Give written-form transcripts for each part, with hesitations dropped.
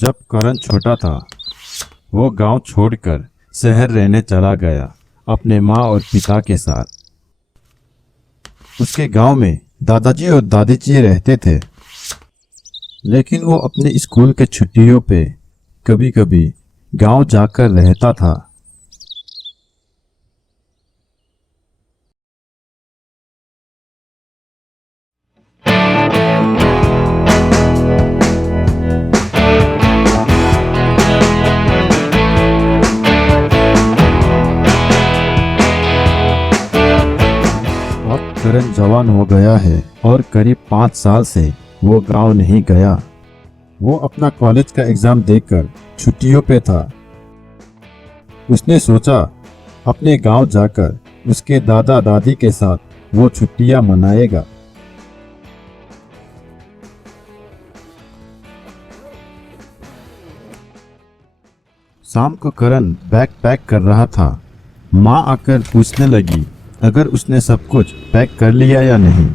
जब करण छोटा था वो गांव छोड़कर शहर रहने चला गया अपने माँ और पिता के साथ। उसके गांव में दादाजी और दादी जी रहते थे, लेकिन वो अपने स्कूल के छुट्टियों पे कभी कभी गांव जाकर रहता था। करण जवान हो गया है और करीब 5 साल से वो गांव नहीं गया। वो अपना कॉलेज का एग्जाम देकर छुट्टियों पे था। उसने सोचा अपने गांव जाकर उसके दादा दादी के साथ वो छुट्टियां मनाएगा। शाम को करण बैग पैक कर रहा था। माँ आकर पूछने लगी अगर उसने सब कुछ पैक कर लिया या नहीं।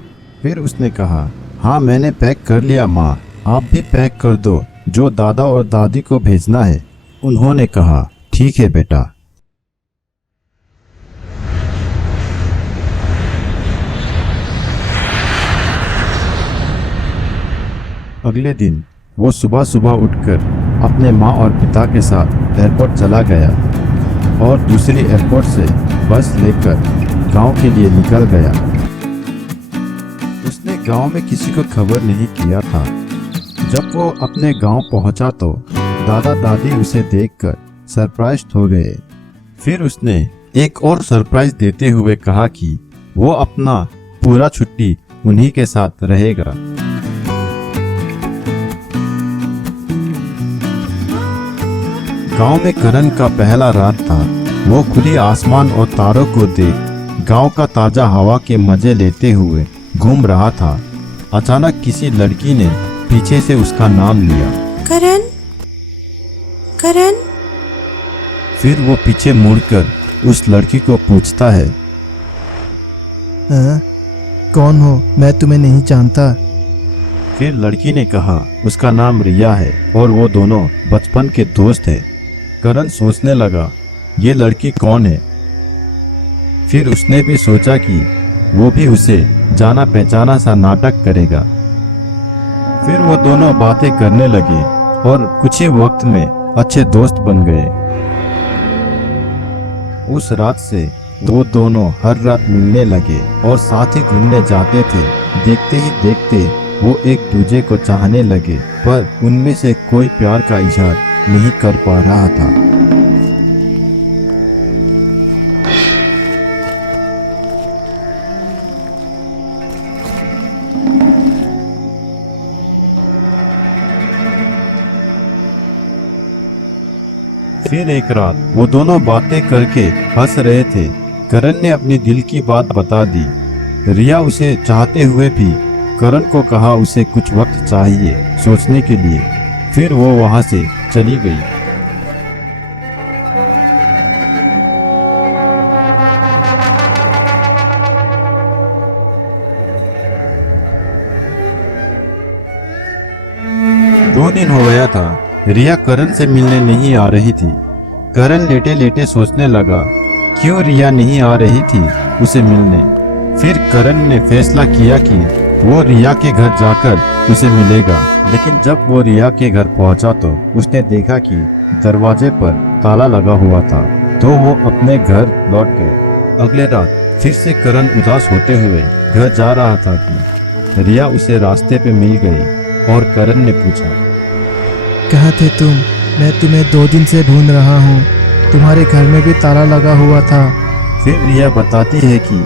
फिर उसने कहा, हाँ मैंने पैक कर लिया माँ, आप भी पैक कर दो, जो दादा और दादी को भेजना है। उन्होंने कहा, ठीक है बेटा। अगले दिन वो सुबह सुबह उठकर अपने माँ और पिता के साथ एयरपोर्ट चला गया और दूसरी एयरपोर्ट से बस लेकर गांव के लिए निकल गया। उसने गांव में किसी को खबर नहीं किया था। जब वो अपने गांव पहुंचा तो दादा दादी उसे देखकर सरप्राइज हो गए। फिर उसने एक और सरप्राइज देते हुए कहा कि वो अपना पूरा छुट्टी उन्हीं के साथ रहेगा। गांव में करण का पहला रात था। वो खुली आसमान और तारों को देख गांव का ताजा हवा के मजे लेते हुए घूम रहा था। अचानक किसी लड़की ने पीछे से उसका नाम लिया, करण, करण। फिर वो पीछे मुड़कर उस लड़की को पूछता है, कौन हो? मैं तुम्हें नहीं जानता। फिर लड़की ने कहा उसका नाम रिया है और वो दोनों बचपन के दोस्त हैं। करण सोचने लगा ये लड़की कौन है। फिर उसने भी सोचा कि वो भी उसे जाना पहचाना सा नाटक करेगा। फिर वो दोनों बातें करने लगे और कुछ ही वक्त में अच्छे दोस्त बन गए। उस रात से वो दोनों हर रात मिलने लगे और साथ ही घूमने जाते थे। देखते ही देखते वो एक दूसरे को चाहने लगे, पर उनमें से कोई प्यार का इजहार नहीं कर पा रहा था। फिर एक रात वो दोनों बातें करके हंस रहे थे। करण ने अपनी दिल की बात बता दी। रिया उसे चाहते हुए भी करण को कहा उसे कुछ वक्त चाहिए सोचने के लिए। फिर वो वहां से चली गई। दो दिन हो गया था। रिया करण से मिलने नहीं आ रही थी। करण लेटे लेटे सोचने लगा क्यों रिया नहीं आ रही थी उसे मिलने। फिर करण ने फैसला किया कि वो रिया के घर जाकर उसे मिलेगा। लेकिन जब वो रिया के घर पहुंचा तो उसने देखा कि दरवाजे पर ताला लगा हुआ था, तो वो अपने घर लौट गए। अगले रात फिर से करण उदास होते हुए घर जा रहा था कि रिया उसे रास्ते पे मिल गई और करण ने पूछा, कहाँ थे तुम? मैं तुम्हें 2 दिन से ढूंढ रहा हूँ। तुम्हारे घर में भी ताला लगा हुआ था। फिर रिया बताती है कि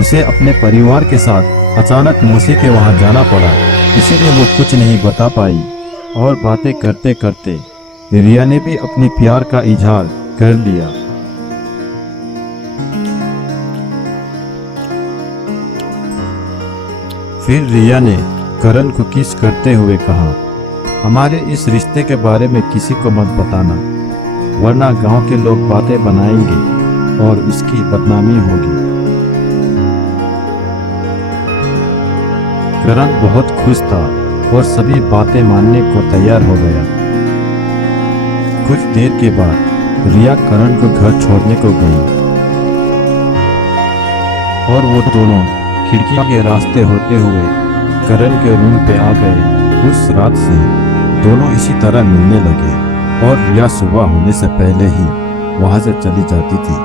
उसे अपने परिवार के साथ अचानक मौसी के वहां जाना पड़ा, इसीलिए वो कुछ नहीं बता पाई। और बातें करते करते रिया ने भी अपनी प्यार का इजहार कर लिया। फिर रिया ने करण को किस करते हुए कहा, हमारे इस रिश्ते के बारे में किसी को मत बताना, वरना गांव के लोग बातें बनाएंगे और इसकी बदनामी होगी। करण बहुत खुश था और सभी बातें मानने को तैयार हो गया। कुछ देर के बाद रिया करण को घर छोड़ने को गई और वो दोनों खिड़की के रास्ते होते हुए करण के रूम पे आ गए। उस रात से दोनों इसी तरह मिलने लगे और रिया सुबह होने से पहले ही वहां से चली जाती थी।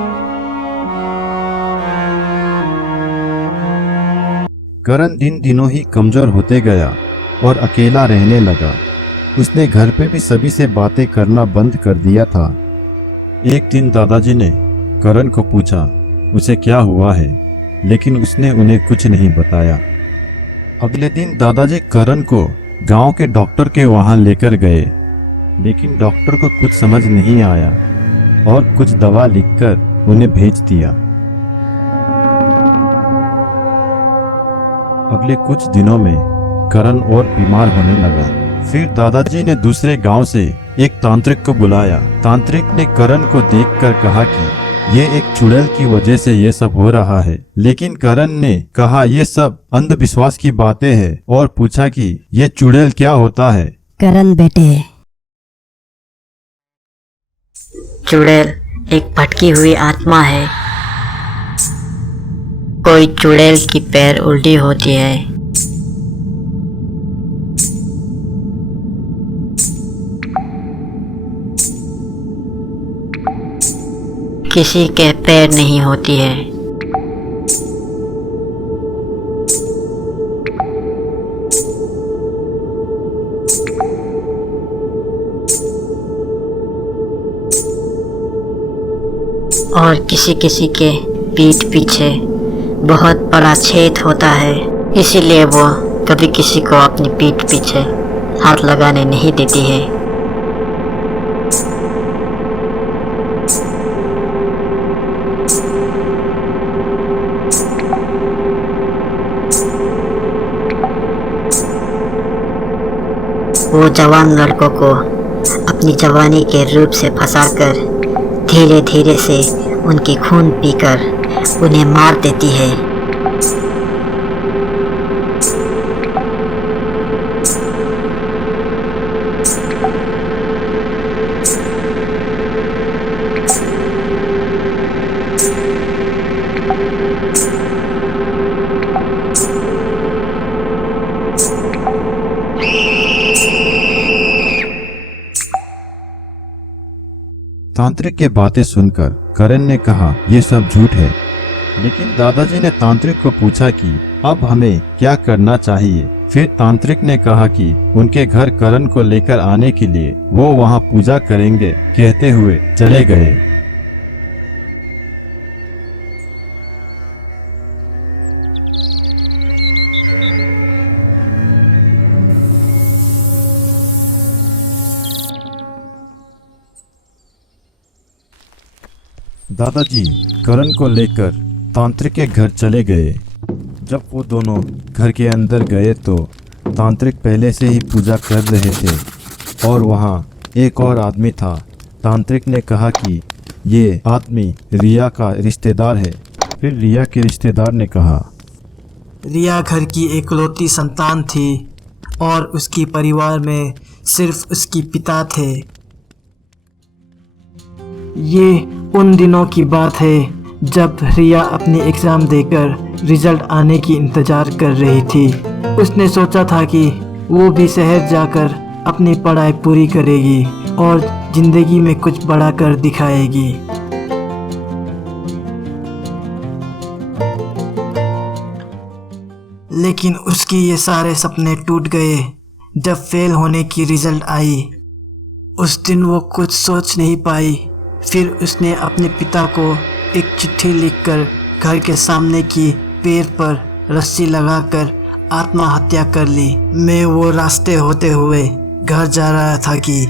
करण दिन दिनों ही कमजोर होते गया और अकेला रहने लगा। उसने घर पे भी सभी से बातें करना बंद कर दिया था। एक दिन दादाजी ने करण को पूछा उसे क्या हुआ है, लेकिन उसने उन्हें कुछ नहीं बताया। अगले दिन दादाजी करण को गांव के डॉक्टर के वहां लेकर गए, लेकिन डॉक्टर को कुछ समझ नहीं आया और कुछ दवा लिखकर उन्हें भेज दिया। अगले कुछ दिनों में करण और बीमार होने लगा। फिर दादाजी ने दूसरे गांव से एक तांत्रिक को बुलाया। तांत्रिक ने करण को देखकर कहा कि ये एक चुड़ैल की वजह से ये सब हो रहा है, लेकिन करण ने कहा ये सब अंधविश्वास की बातें हैं और पूछा कि ये चुड़ैल क्या होता है। करण बेटे, चुड़ैल एक भटकी हुई आत्मा है। कोई चुड़ैल की पैर उल्टी होती है, किसी के पैर नहीं होती है। और किसी किसी के पीठ पीछे बहुत बड़ा छेद होता है, इसीलिए वो कभी किसी को अपनी पीठ पीछे हाथ लगाने नहीं देती है। वो जवान लड़कों को अपनी जवानी के रूप से फंसाकर धीरे धीरे से उनकी खून पीकर उन्हें मार देती है। तांत्रिक के बातें सुनकर करण ने कहा ये सब झूठ है, लेकिन दादाजी ने तांत्रिक को पूछा कि अब हमें क्या करना चाहिए। फिर तांत्रिक ने कहा कि उनके घर करण को लेकर आने के लिए वो वहां पूजा करेंगे, कहते हुए चले गए। दादाजी करण को लेकर तांत्रिक के घर चले गए। जब वो दोनों घर के अंदर गए तो तांत्रिक पहले से ही पूजा कर रहे थे और वहाँ एक और आदमी था। तांत्रिक ने कहा कि ये आदमी रिया का रिश्तेदार है। फिर रिया के रिश्तेदार ने कहा, रिया घर की इकलौती संतान थी और उसकी परिवार में सिर्फ उसकी पिता थे। ये उन दिनों की बात है जब रिया अपने एग्ज़ाम देकर रिजल्ट आने की इंतज़ार कर रही थी। उसने सोचा था कि वो भी शहर जाकर अपनी पढ़ाई पूरी करेगी और ज़िंदगी में कुछ बड़ा कर दिखाएगी। लेकिन उसके ये सारे सपने टूट गए जब फेल होने की रिजल्ट आई। उस दिन वो कुछ सोच नहीं पाई। फिर उसने अपने पिता को एक चिट्ठी लिखकर घर के सामने की पेड़ पर रस्सी लगाकर आत्महत्या कर ली। मैं वो रास्ते होते हुए घर जा रहा था कि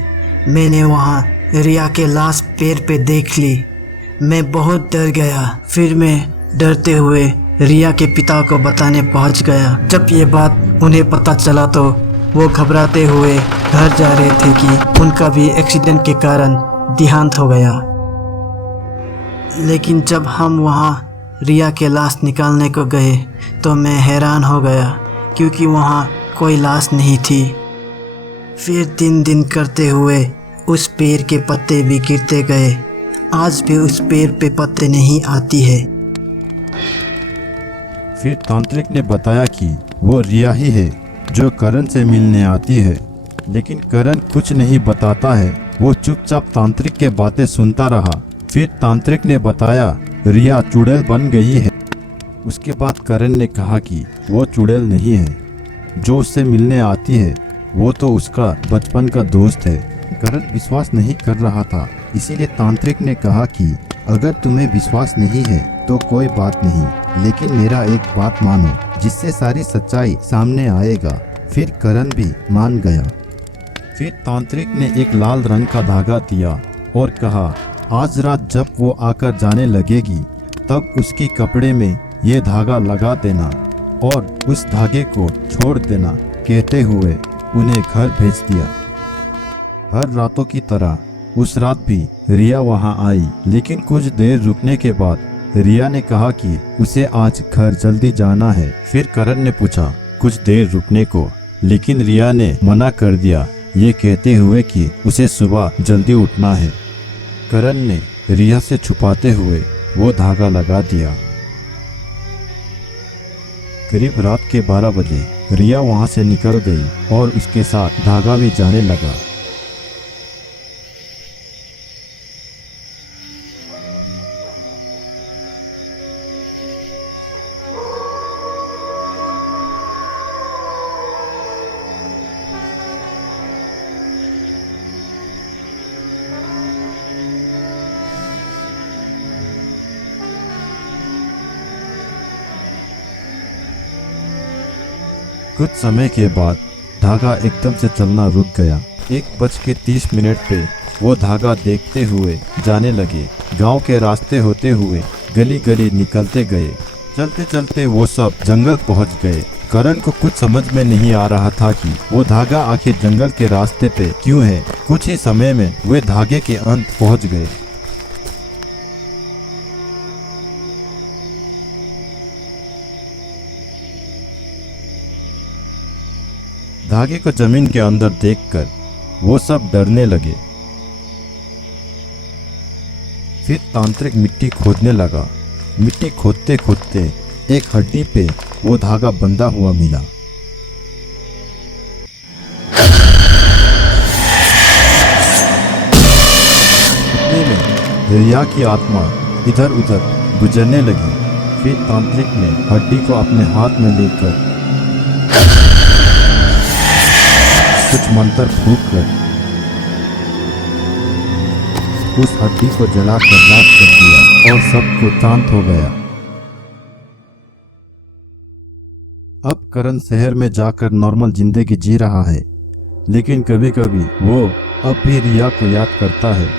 मैंने वहाँ रिया के लाश पेड़ पे देख ली। मैं बहुत डर गया। फिर मैं डरते हुए रिया के पिता को बताने पहुँच गया। जब ये बात उन्हें पता चला तो वो घबराते हुए घर जा रहे थे कि उनका भी एक्सीडेंट के कारण देहांत हो गया। लेकिन जब हम वहाँ रिया के लाश निकालने को गए तो मैं हैरान हो गया क्योंकि वहाँ कोई लाश नहीं थी। फिर दिन दिन करते हुए उस पेड़ के पत्ते भी गिरते गए। आज भी उस पेड़ पे पत्ते नहीं आती है। फिर तांत्रिक ने बताया कि वो रिया ही है जो करण से मिलने आती है, लेकिन करण कुछ नहीं बताता है। वो चुपचाप तांत्रिक के बातें सुनता रहा। फिर तांत्रिक ने बताया रिया चुड़ैल बन गई है। उसके बाद करण ने कहा कि वो चुड़ैल नहीं है, जो उससे मिलने आती है वो तो उसका बचपन का दोस्त है। करण विश्वास नहीं कर रहा था, इसीलिए तांत्रिक ने कहा कि अगर तुम्हें विश्वास नहीं है तो कोई बात नहीं, लेकिन मेरा एक बात मानो जिससे सारी सच्चाई सामने आएगा। फिर करण भी मान गया। फिर तांत्रिक ने एक लाल रंग का धागा दिया और कहा आज रात जब वो आकर जाने लगेगी तब उसके कपड़े में ये धागा लगा देना और उस धागे को छोड़ देना। कहते हुए उन्हें घर भेज दिया। हर रातों की तरह उस रात भी रिया वहां आई, लेकिन कुछ देर रुकने के बाद रिया ने कहा कि उसे आज घर जल्दी जाना है। फिर करण ने पूछा कुछ देर रुकने को, लेकिन रिया ने मना कर दिया, ये कहते हुए कि उसे सुबह जल्दी उठना है। करण ने रिया से छुपाते हुए वो धागा लगा दिया। करीब रात के 12 बजे रिया वहां से निकल गई और उसके साथ धागा भी जाने लगा। कुछ समय के बाद धागा एकदम से चलना रुक गया। 1:30 पे वो धागा देखते हुए जाने लगे। गांव के रास्ते होते हुए गली गली निकलते गए। चलते चलते वो सब जंगल पहुंच गए। करण को कुछ समझ में नहीं आ रहा था कि वो धागा आखिर जंगल के रास्ते पे क्यों है। कुछ ही समय में वे धागे के अंत पहुंच गए। धागे को जमीन के अंदर देखकर वो सब डरने लगे। फिर तांत्रिक मिट्टी खोदने लगा। मिट्टी खोदते खोदते एक हड्डी पे वो धागा बंधा हुआ मिला। इतने में रिया की आत्मा इधर उधर गुजरने लगी। फिर तांत्रिक ने हड्डी को अपने हाथ में लेकर कुछ मंत्र फूंक कर उस हड्डी को जलाकर राख कर दिया और सब कुछ शांत हो गया। अब करण शहर में जाकर नॉर्मल जिंदगी जी रहा है, लेकिन कभी कभी वो अब भी रिया को याद करता है।